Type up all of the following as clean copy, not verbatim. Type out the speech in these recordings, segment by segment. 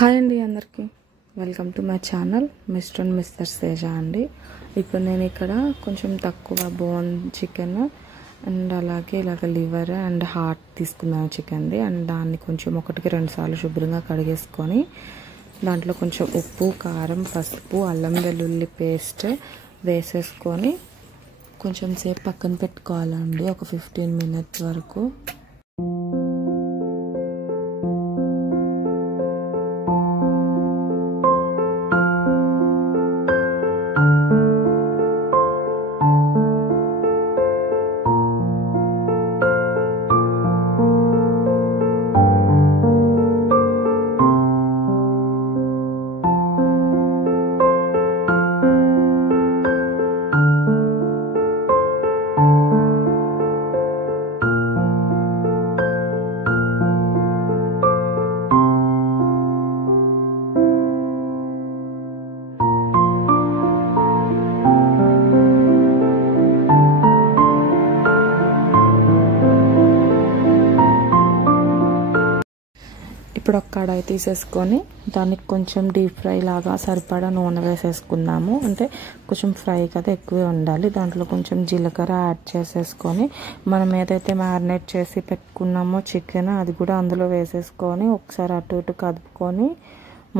Hi అండి అందరికీ welcome to my channel mister and mister Teja అండి. ఇప్పుడు నేను ఇక్కడ కొంచెం తక్కువ బోన్ చికెన్ అండ్ అలాగే ఇలాగ లివర్ అండ్ హార్ట్ తీసుకున్నాను చికెన్ది. అండ్ దాన్ని కొంచెం 1-2 సార్లు శుభ్రంగా కడిగేసుకొని దాంట్లో కొంచెం ఉప్పు, కారం, పసుపు, అల్లం వెల్లుల్లి పేస్ట్ వేసేసుకొని కొంచెం సేపు పక్కన పెట్టుకోవాలండి, ఒక 15 మినిట్స్ వరకు. ఇప్పుడు ఒక కడాయి తీసేసుకొని దానికి కొంచెం డీప్ ఫ్రై లాగా సరిపడా నూనె వేసేసుకుందాము. అంటే కొంచెం ఫ్రై కదా, ఎక్కువే ఉండాలి. దాంట్లో కొంచెం జీలకర్ర యాడ్ చేసేసుకొని మనం ఏదైతే మ్యారినేట్ చేసి పెట్టుకున్నామో చికెన్, అది కూడా అందులో వేసేసుకొని ఒకసారి అటు ఇటు కదుపుకొని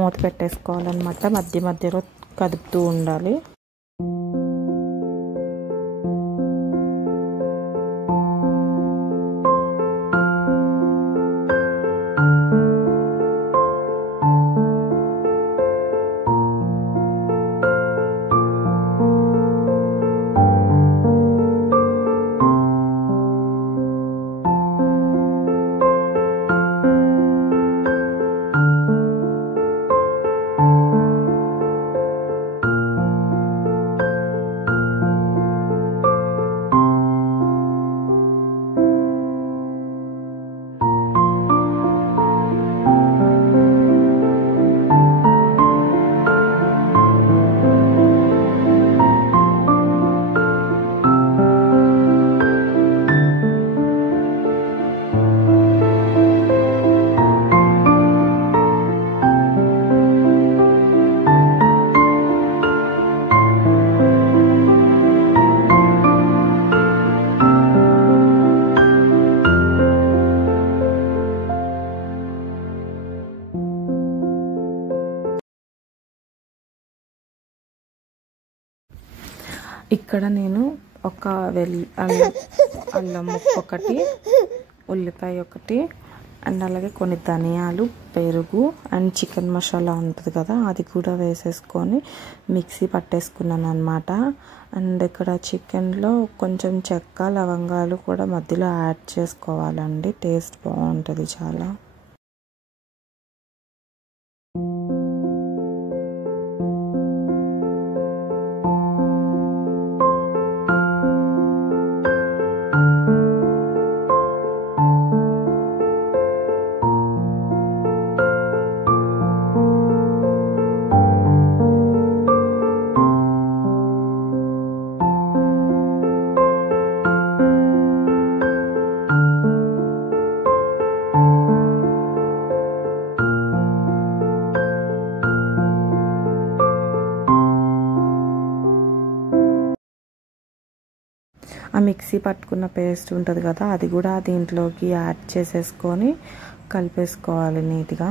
మూత పెట్టేసుకోవాలన్నమాట. మధ్య మధ్యలో కదుపుతూ ఉండాలి. ఇక్కడ నేను ఒక అల్లం ముక్క ఒకటి, ఉల్లిపాయ ఒకటి, అండ్ అలాగే కొన్ని ధనియాలు, పెరుగు అండ్ చికెన్ మసాలా ఉంటుంది కదా, అది కూడా వేసేసుకొని మిక్సీ పట్టేసుకున్నాను అనమాట. అండ్ ఇక్కడ చికెన్లో కొంచెం చెక్క, లవంగాలు కూడా మధ్యలో యాడ్ చేసుకోవాలండి. టేస్ట్ బాగుంటుంది చాలా. ఆ మిక్సీ పట్టుకున్న పేస్ట్ ఉంటుంది కదా, అది కూడా దీంట్లోకి యాడ్ చేసేసుకొని కలిపేసుకోవాలి నీట్గా.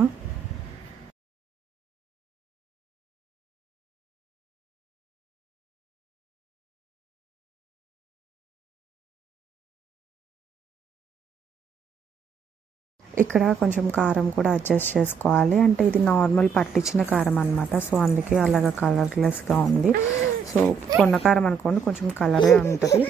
ఇక్కడ కొంచెం కారం కూడా అడ్జస్ట్ చేసుకోవాలి. అంటే ఇది నార్మల్ పట్టించిన కారం అనమాట, సో అందుకే అలాగ కలర్లెస్గా ఉంది. సో కొన్న కారం అనుకోండి, కొంచెం కలరే ఉంటుంది.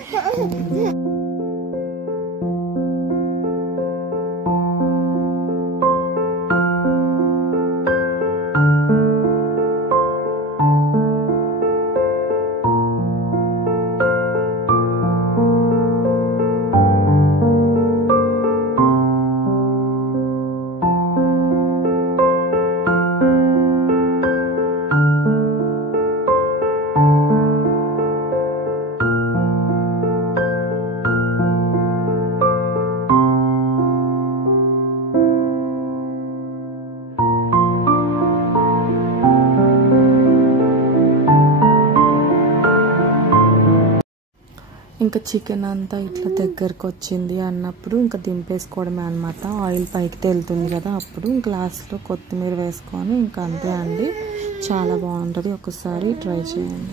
ఇంకా చికెన్ అంతా ఇట్లా దగ్గరకు వచ్చింది అన్నప్పుడు ఇంకా దింపేసుకోవడమే అనమాట. ఆయిల్ పైకి తేలుతుంది కదా, అప్పుడు గ్లాస్లో కొత్తిమీర వేసుకొని ఇంకా అంతే అండి. చాలా బాగుంటుంది, ఒకసారి ట్రై చేయండి.